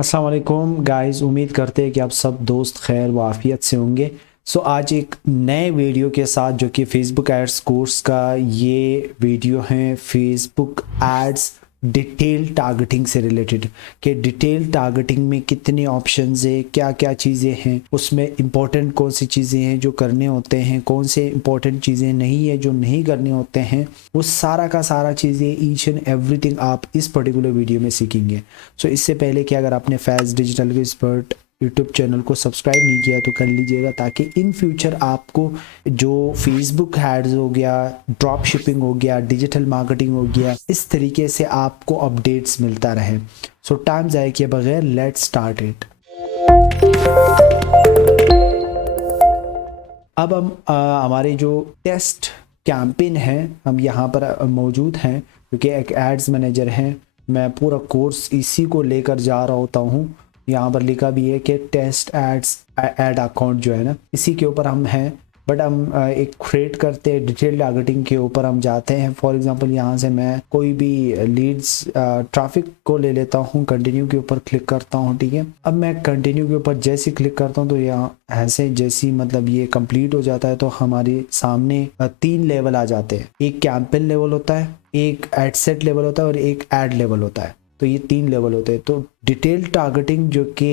अस्सलाम वालेकुम गाइस, उम्मीद करते हैं कि आप सब दोस्त खैर व आफियत से होंगे। आज एक नए वीडियो के साथ जो कि फेसबुक एड्स कोर्स का ये वीडियो है। फेसबुक एड्स डिटेल टारगेटिंग से रिलेटेड कि डिटेल टारगेटिंग में कितने ऑप्शंस है, क्या क्या चीज़ें हैं, उसमें इंपॉर्टेंट कौन सी चीज़ें हैं जो करने होते हैं, कौन से इंपॉर्टेंट चीज़ें नहीं है जो नहीं करने होते हैं। वो सारा का सारा चीज़ें ईच एंड एवरीथिंग आप इस पर्टिकुलर वीडियो में सीखेंगे। इससे पहले कि अगर आपने फैज़ डिजिटल के एक्सपर्ट यूट्यूब चैनल को सब्सक्राइब नहीं किया तो कर लीजिएगा, ताकि इन फ्यूचर आपको जो फेसबुक एड्स हो गया, ड्रॉप शिपिंग हो गया, डिजिटल मार्केटिंग हो गया, इस तरीके से आपको अपडेट्स मिलता रहे। टाइम ज़ाया किए बगैर लेट्स स्टार्ट इट। अब हम हमारे जो टेस्ट कैंपेन है हम यहाँ पर मौजूद हैं, क्योंकि एक एड्स मैनेजर हैं। मैं पूरा कोर्स इसी को लेकर जा रहा होता हूँ। यहाँ पर लिखा भी है कि टेस्ट एड्स एड अकाउंट जो है ना, इसी के ऊपर हम हैं। बट हम एक क्रिएट करते हैं, डिटेल टारगेटिंग के ऊपर हम जाते हैं। फॉर एग्जांपल यहाँ से मैं कोई भी लीड्स ट्रैफिक को ले लेता हूँ, कंटिन्यू के ऊपर क्लिक करता हूँ। ठीक है, अब मैं कंटिन्यू के ऊपर जैसे क्लिक करता हूँ तो यहाँ ऐसे जैसी मतलब ये कंप्लीट हो जाता है तो हमारे सामने 3 लेवल आ जाते हैं। एक कैंपेन लेवल होता है, एक एड सेट लेवल होता है और एक एड लेवल होता है। तो ये 3 लेवल होते हैं। तो डिटेल टारगेटिंग जो कि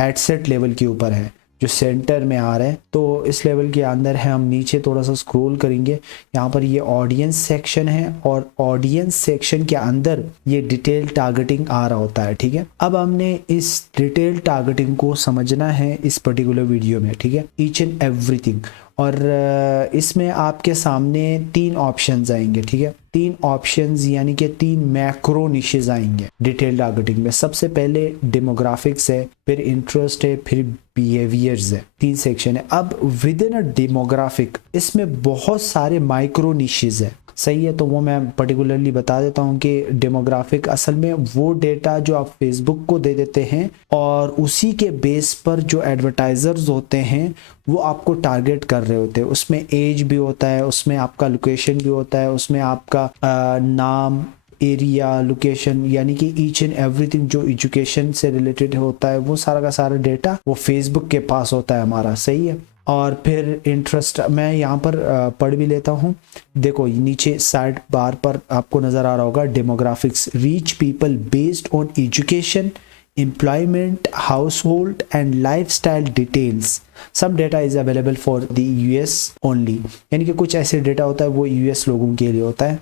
एड सेट लेवल के ऊपर है, जो सेंटर में आ रहा है, तो इस लेवल के अंदर है। हम नीचे थोड़ा सा स्क्रॉल करेंगे, यहाँ पर ये ऑडियंस सेक्शन है और ऑडियंस सेक्शन के अंदर ये डिटेल टारगेटिंग आ रहा होता है। ठीक है, अब हमने इस डिटेल टारगेटिंग को समझना है इस पर्टिकुलर वीडियो में। ठीक है, ईच एंड एवरीथिंग। और इसमें आपके सामने 3 ऑप्शंस आएंगे। ठीक है, 3 ऑप्शंस यानी कि 3 मैक्रो निशेस आएंगे डिटेल टारगेटिंग में। सबसे पहले डेमोग्राफिक्स है, फिर इंटरेस्ट है, फिर बिहेवियर्स है। 3 सेक्शन है। अब विद इन अ डेमोग्राफिक इसमें बहुत सारे माइक्रो निशेस है। सही है, तो वो मैं पर्टिकुलरली बता देता हूँ कि डेमोग्राफिक असल में वो डेटा जो आप फेसबुक को दे देते हैं और उसी के बेस पर जो एडवर्टाइजर्स होते हैं वो आपको टारगेट कर रहे होते हैं। उसमें एज भी होता है, उसमें आपका लोकेशन भी होता है, उसमें आपका नाम, एरिया, लोकेशन, यानी कि ईच एंड एवरीथिंग जो एजुकेशन से रिलेटेड होता है वो सारा का सारा डेटा वो फेसबुक के पास होता है हमारा। सही है, और फिर इंटरेस्ट मैं यहाँ पर पढ़ भी लेता हूँ। देखो नीचे साइड बार पर आपको नज़र आ रहा होगा demographics, reach people based on education, employment, household and lifestyle details. Some data is available for the US only. यानी कि कुछ ऐसे डेटा होता है वो यूएस लोगों के लिए होता है,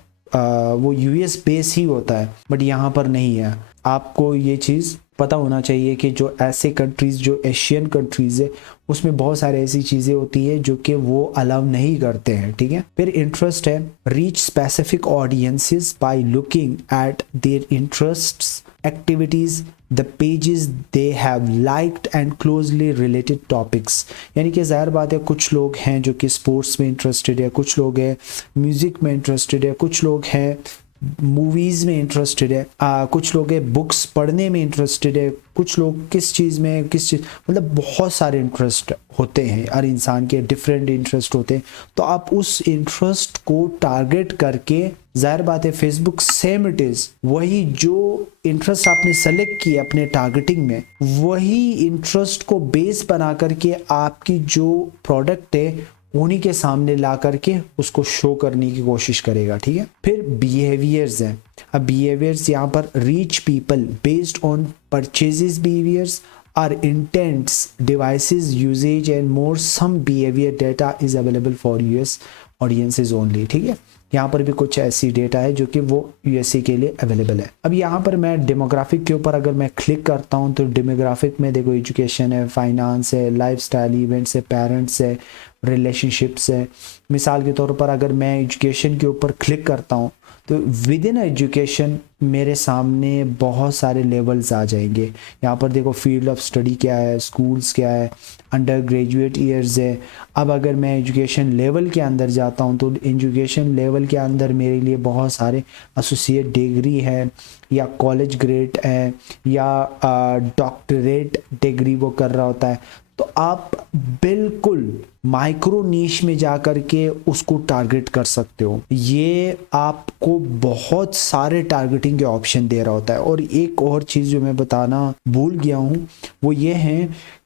वो यूएस बेस ही होता है, बट यहाँ पर नहीं है। आपको ये चीज़ पता होना चाहिए कि जो ऐसे कंट्रीज़, जो एशियन कंट्रीज़ है, उसमें बहुत सारे ऐसी चीज़ें होती है जो कि वो अलाउ नहीं करते हैं। ठीक है, फिर इंटरेस्ट है, reach specific audiences by looking at there interests, activities, the pages they have liked and closely related topics. यानी कि ज़ाहिर बात है, कुछ लोग हैं जो कि स्पोर्ट्स में इंटरेस्टेड है, कुछ लोग हैं म्यूज़िक में इंटरेस्टेड है, कुछ लोग हैं मूवीज़ में इंटरेस्टेड है, कुछ लोग हैं बुक्स पढ़ने में इंटरेस्टेड है, कुछ लोग किस चीज़ में किस चीज़, मतलब बहुत सारे इंटरेस्ट होते हैं। हर इंसान के डिफरेंट इंटरेस्ट होते हैं। तो आप उस इंटरेस्ट को टारगेट करके, जाहिर बात है फेसबुक सेम इट इज़ वही जो इंटरेस्ट आपने सेलेक्ट किया अपने टारगेटिंग में, वही इंटरेस्ट को बेस बना करके आपकी जो प्रोडक्ट है उन्हीं के सामने ला करके उसको शो करने की कोशिश करेगा। ठीक है, फिर बिहेवियर्स है। अब बिहेवियर्स यहाँ पर reach people based on purchases behaviours are intents, devices usages and more. Some behaviour data is available for US audiences only. ठीक है, यहाँ पर भी कुछ ऐसी डेटा है जो कि वो यूएसए के लिए अवेलेबल है। अब यहाँ पर मैं डेमोग्राफिक के ऊपर अगर मैं क्लिक करता हूँ तो डेमोग्राफिक में देखो एजुकेशन है, फाइनेंस है, लाइफस्टाइल, इवेंट्स है, पेरेंट्स है, रिलेशनशिप्स है। मिसाल के तौर पर अगर मैं एजुकेशन के ऊपर क्लिक करता हूँ तो विद इन एजुकेशन मेरे सामने बहुत सारे लेवल्स आ जाएंगे। यहाँ पर देखो फील्ड ऑफ स्टडी क्या है, स्कूल्स क्या है, अंडर ग्रेजुएट ईयर्स है। अब अगर मैं एजुकेशन लेवल के अंदर जाता हूँ तो एजुकेशन लेवल के अंदर मेरे लिए बहुत सारे एसोसिएट डिग्री है, या कॉलेज ग्रेड है, या डॉक्टरेट डिग्री वो कर रहा होता है। तो आप बिल्कुल माइक्रो नीश में जा कर के उसको टारगेट कर सकते हो। ये आपको बहुत सारे टारगेटिंग के ऑप्शन दे रहा होता है। और एक और चीज़ जो मैं बताना भूल गया हूँ वो ये है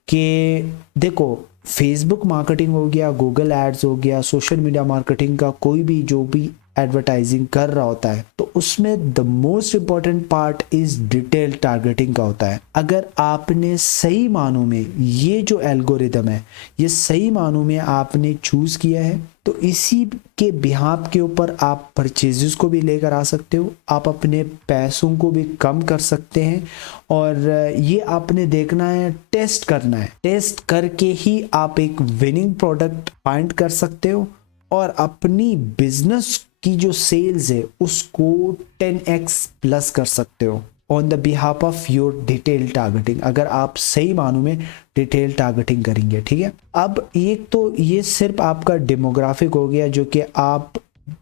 कि देखो, फेसबुक मार्केटिंग हो गया, गूगल एड्स हो गया, सोशल मीडिया मार्केटिंग का कोई भी जो भी एडवर्टाइजिंग कर रहा होता है तो उसमें the most important part is detail targeting का होता है। अगर आपने सही मानों में ये जो एल्गोरिदम है ये सही मानों में आपने चूज किया है तो इसी के बिहाफ के ऊपर आप परचेजेस को भी लेकर आ सकते हो, आप अपने पैसों को भी कम कर सकते हैं। और ये आपने देखना है, टेस्ट करना है, टेस्ट करके ही आप एक विनिंग प्रोडक्ट फाइंड कर सकते हो और अपनी बिजनेस की जो सेल्स है उसको 10x प्लस कर सकते हो on the behalf of your detail targeting, अगर आप सही मानों में डिटेल टारगेटिंग करेंगे। ठीक है, अब एक तो ये सिर्फ आपका डेमोग्राफिक हो गया जो कि आप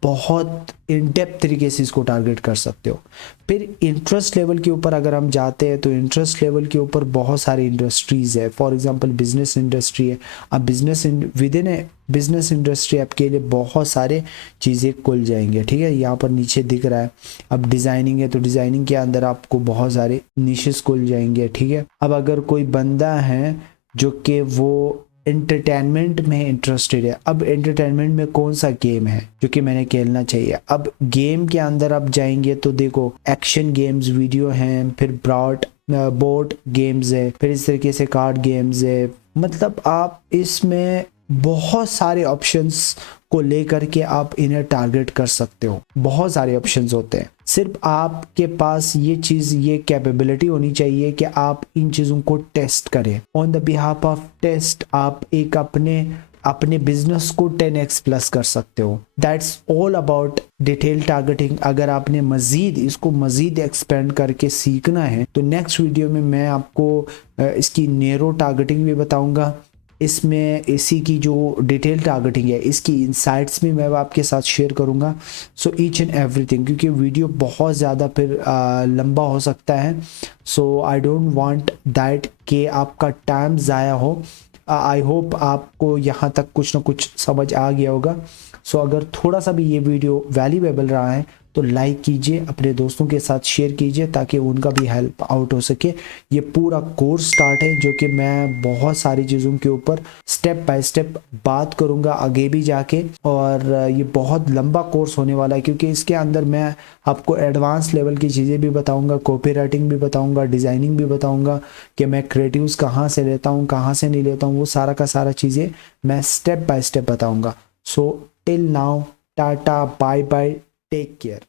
बहुत इन डेप्थ तरीके से इसको टारगेट कर सकते हो। फिर इंटरेस्ट लेवल के ऊपर अगर हम जाते हैं तो इंटरेस्ट लेवल के ऊपर बहुत सारी इंडस्ट्रीज है। फॉर एग्जांपल बिजनेस इंडस्ट्री है, अब business with in A business industry आपके लिए बहुत सारे चीज़ें खुल जाएंगे। ठीक है, यहाँ पर नीचे दिख रहा है। अब डिज़ाइनिंग है तो डिज़ाइनिंग के अंदर आपको बहुत सारे निशेस खुल जाएंगे। ठीक है, अब अगर कोई बंदा है जो कि वो एंटरटेनमेंट में इंटरेस्टेड है, अब एंटरटेनमेंट में कौन सा गेम है जो कि मैंने खेलना चाहिए, अब गेम के अंदर आप जाएंगे तो देखो एक्शन गेम्स वीडियो हैं, फिर बोर्ड गेम्स है, फिर इस तरीके से कार्ड गेम्स है। मतलब आप इसमें बहुत सारे ऑप्शंस को लेकर के आप इन्हें टारगेट कर सकते हो। बहुत सारे ऑप्शंस होते हैं, सिर्फ आपके पास ये चीज़, ये कैपेबिलिटी होनी चाहिए कि आप इन चीज़ों को टेस्ट करें। On the behalf of test आप एक अपने बिजनेस को 10x प्लस कर सकते हो। That's all about detail targeting. अगर आपने इसको मज़ीद एक्सपेंड करके सीखना है तो नेक्स्ट वीडियो में मैं आपको इसकी नैरो टारगेटिंग भी बताऊंगा। इसमें इसी की जो डिटेल टारगेटिंग है इसकी इंसाइट्स भी मैं आपके साथ शेयर करूंगा। सो ईच एंड एवरीथिंग, क्योंकि वीडियो बहुत ज़्यादा फिर लंबा हो सकता है। सो आई डोंट वांट दैट कि आपका टाइम ज़ाया हो। आई होप आपको यहाँ तक कुछ ना कुछ समझ आ गया होगा। सो अगर थोड़ा सा भी ये वीडियो वैल्यूएबल रहा है तो लाइक कीजिए, अपने दोस्तों के साथ शेयर कीजिए ताकि उनका भी हेल्प आउट हो सके। ये पूरा कोर्स स्टार्ट है जो कि मैं बहुत सारी चीज़ों के ऊपर स्टेप बाय स्टेप बात करूंगा आगे भी जाके, और ये बहुत लंबा कोर्स होने वाला है क्योंकि इसके अंदर मैं आपको एडवांस लेवल की चीज़ें भी बताऊंगा, कॉपी राइटिंग भी बताऊंगा, डिज़ाइनिंग भी बताऊंगा कि मैं क्रिएटिव्स कहाँ से लेता हूँ, कहाँ से नहीं लेता हूँ, वो सारा का सारा चीज़ें मैं स्टेप बाय स्टेप बताऊँगा। So till now, tata, bye bye, take care.